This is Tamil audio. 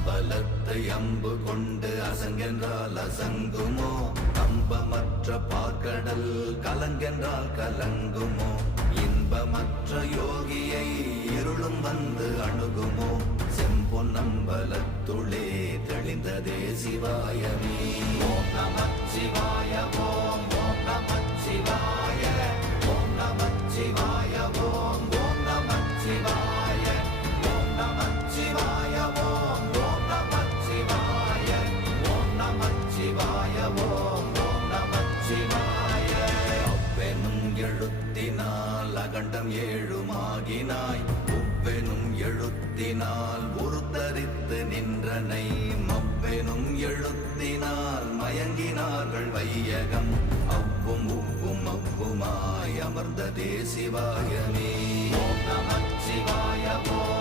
அம்பலத்தை அம்பு கொண்டு அசங்கென்றால் அசங்குமோ, கம்பமற்ற பார்க்கடல் கலங்கென்றால் கலங்குமோ, இன்பமற்ற யோகியை இருளும் வந்து அணுகுமோ, செம்பொன்னம்பலத்துளே தெளிந்ததே சிவாயமே. ஓம் நமச்சிவாய ஓம் ஓம் நமச்சிவாய ஓம் நமச்சிவாய ஓம் ஓம் நமச்சிவாய ஓம் நமச்சிவாய ஓம் ஓம் நமச்சிவாய ஓம் நமச்சிவாய ஓம் ஓம் நமச்சிவாய. அவ்வெனும் எழுத்தினால் அகண்டம் ஏழுமாகினாய், உவ்வெனும் எழுத்தினால் உருத்தரித்து நின்றனை, மவ்வெனும் எழுத்தினால் மயங்கினார்கள் வையகம், அவ்வும் உவ்வும் அவ்வுமாய் அமர்ந்ததே சிவாயமே. ஓம் நமச்சிவாய ஓம்